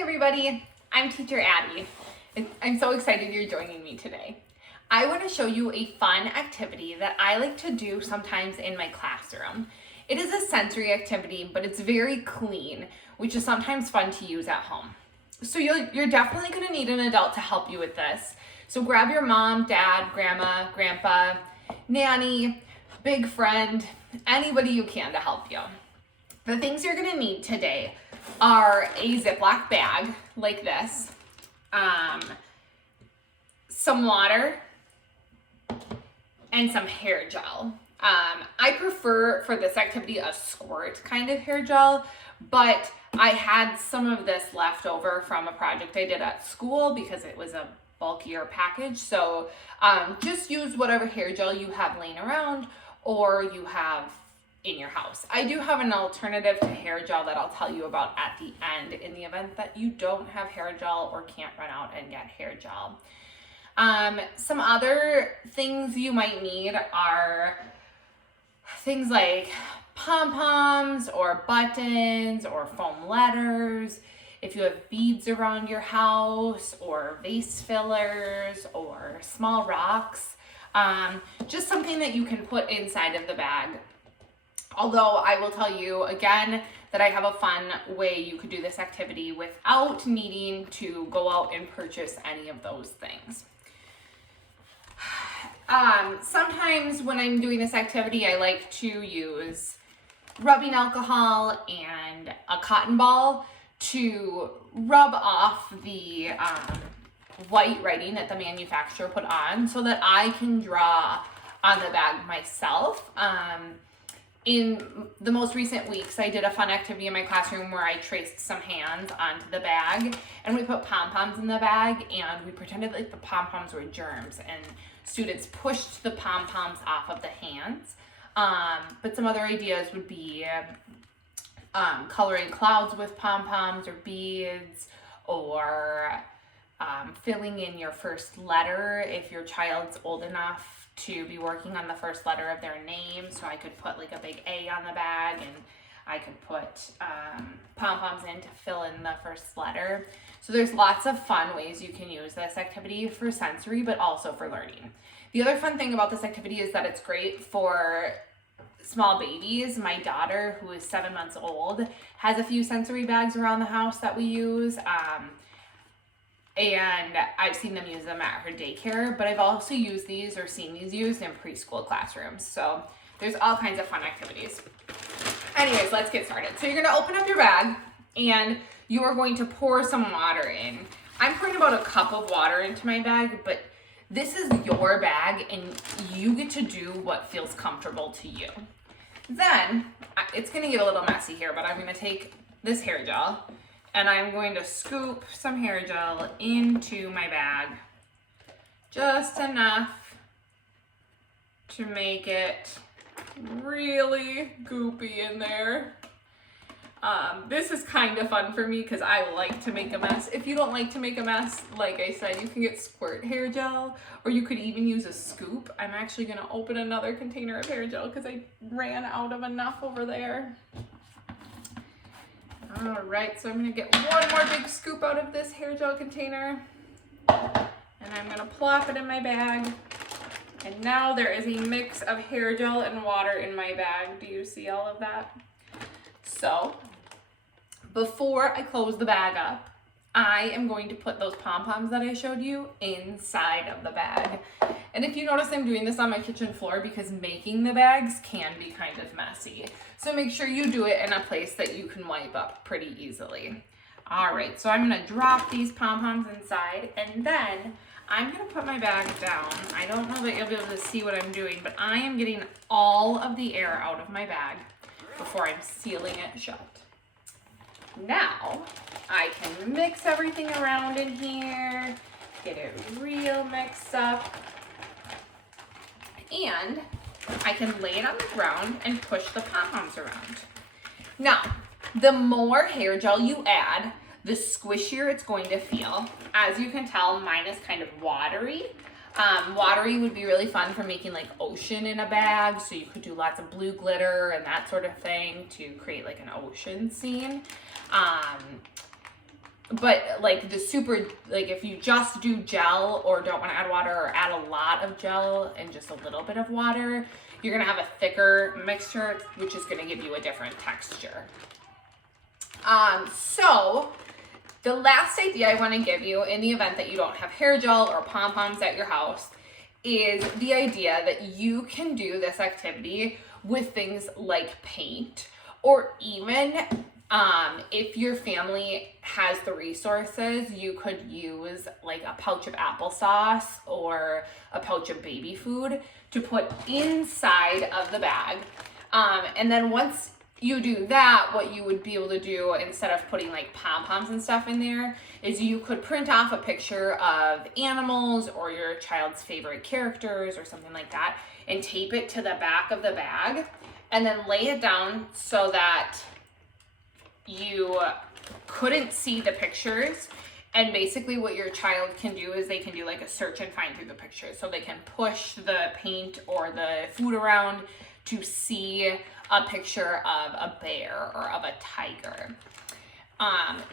Hey everybody, I'm Teacher Addie. I'm so excited you're joining me today. I want to show you a fun activity that I like to do sometimes in my classroom. It is a sensory activity, but it's very clean, which is sometimes fun to use at home. So you're definitely going to need an adult to help you with this. So grab your mom, dad, grandma, grandpa, nanny, big friend, anybody you can to help you. The things you're going to need today are a Ziploc bag like this, some water, and some hair gel. I prefer for this activity a squirt kind of hair gel, but I had some of this left over from a project I did at school because it was a bulkier package. So just use whatever hair gel you have laying around or you have in your house. I do have an alternative to hair gel that I'll tell you about at the end in the event that you don't have hair gel or can't run out and get hair gel. Some other things you might need are things like pom-poms or buttons or foam letters. If you have beads around your house or vase fillers or small rocks, just something that you can put inside of the bag. Although I will tell you again that I have a fun way you could do this activity without needing to go out and purchase any of those things. Sometimes when I'm doing this activity, I like to use rubbing alcohol and a cotton ball to rub off the white writing that the manufacturer put on so that I can draw on the bag myself. In the most recent weeks, I did a fun activity in my classroom where I traced some hands onto the bag and we put pom-poms in the bag and we pretended like the pom-poms were germs and students pushed the pom-poms off of the hands. But some other ideas would be coloring clouds with pom-poms or beads, or filling in your first letter if your child's old enough to be working on the first letter of their name. So I could put like a big A on the bag and I could put pom-poms in to fill in the first letter. So there's lots of fun ways you can use this activity for sensory, but also for learning. The other fun thing about this activity is that it's great for small babies. My daughter, who is 7 months old, has a few sensory bags around the house that we use. And I've seen them use them at her daycare, but I've also used these or seen these used in preschool classrooms. So there's all kinds of fun activities. Anyways, let's get started. So you're gonna open up your bag and you are going to pour some water in. I'm pouring about a cup of water into my bag, but this is your bag and you get to do what feels comfortable to you. Then, it's gonna get a little messy here, but I'm gonna take this hair gel and I'm going to scoop some hair gel into my bag. Just enough to make it really goopy in there. This is kind of fun for me because I like to make a mess. If you don't like to make a mess, like I said, you can get squirt hair gel or you could even use a scoop. I'm actually gonna open another container of hair gel because I ran out of enough over there. All right, so I'm gonna get one more big scoop out of this hair gel container and I'm gonna plop it in my bag. And now there is a mix of hair gel and water in my bag. Do you see all of that? So before I close the bag up, I am going to put those pom-poms that I showed you inside of the bag. And if you notice, I'm doing this on my kitchen floor because making the bags can be kind of messy. So make sure you do it in a place that you can wipe up pretty easily. All right, so I'm gonna drop these pom-poms inside and then I'm gonna put my bag down. I don't know that you'll be able to see what I'm doing, but I am getting all of the air out of my bag before I'm sealing it shut. Now, I can mix everything around in here, get it real mixed up, and I can lay it on the ground and push the pom-poms around. Now, the more hair gel you add, the squishier it's going to feel. As you can tell, mine is kind of watery. Watery would be really fun for making like ocean in a bag, so you could do lots of blue glitter and that sort of thing to create like an ocean scene. but like the super, like if you just do gel or don't want to add water, or add a lot of gel and just a little bit of water, you're gonna have a thicker mixture, which is gonna give you a different texture. So the last idea I want to give you in the event that you don't have hair gel or pom-poms at your house is the idea that you can do this activity with things like paint, or even if your family has the resources, you could use like a pouch of applesauce or a pouch of baby food to put inside of the bag. And then once you do that, what you would be able to do instead of putting like pom-poms and stuff in there is you could print off a picture of animals or your child's favorite characters or something like that and tape it to the back of the bag and then lay it down so that you couldn't see the pictures. And basically what your child can do is they can do like a search and find through the pictures. So they can push the paint or the food around to see a picture of a bear or of a tiger.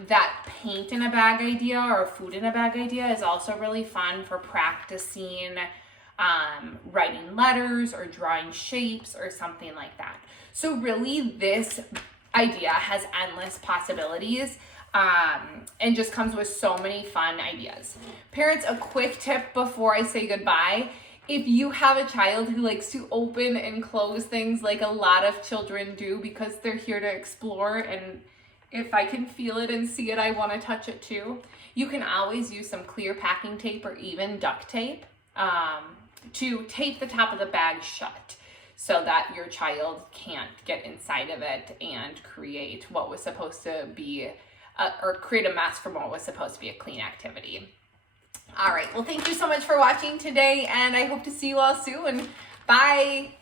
That paint in a bag idea or food in a bag idea is also really fun for practicing writing letters or drawing shapes or something like that. So really this idea has endless possibilities and just comes with so many fun ideas. Parents, a quick tip before I say goodbye. If you have a child who likes to open and close things like a lot of children do because they're here to explore, and if I can feel it and see it, I want to touch it too, you can always use some clear packing tape or even duct tape to tape the top of the bag shut so that your child can't get inside of it and create what was supposed to be, or create a mess from what was supposed to be a clean activity. All right, well, thank you so much for watching today, and I hope to see you all soon. Bye.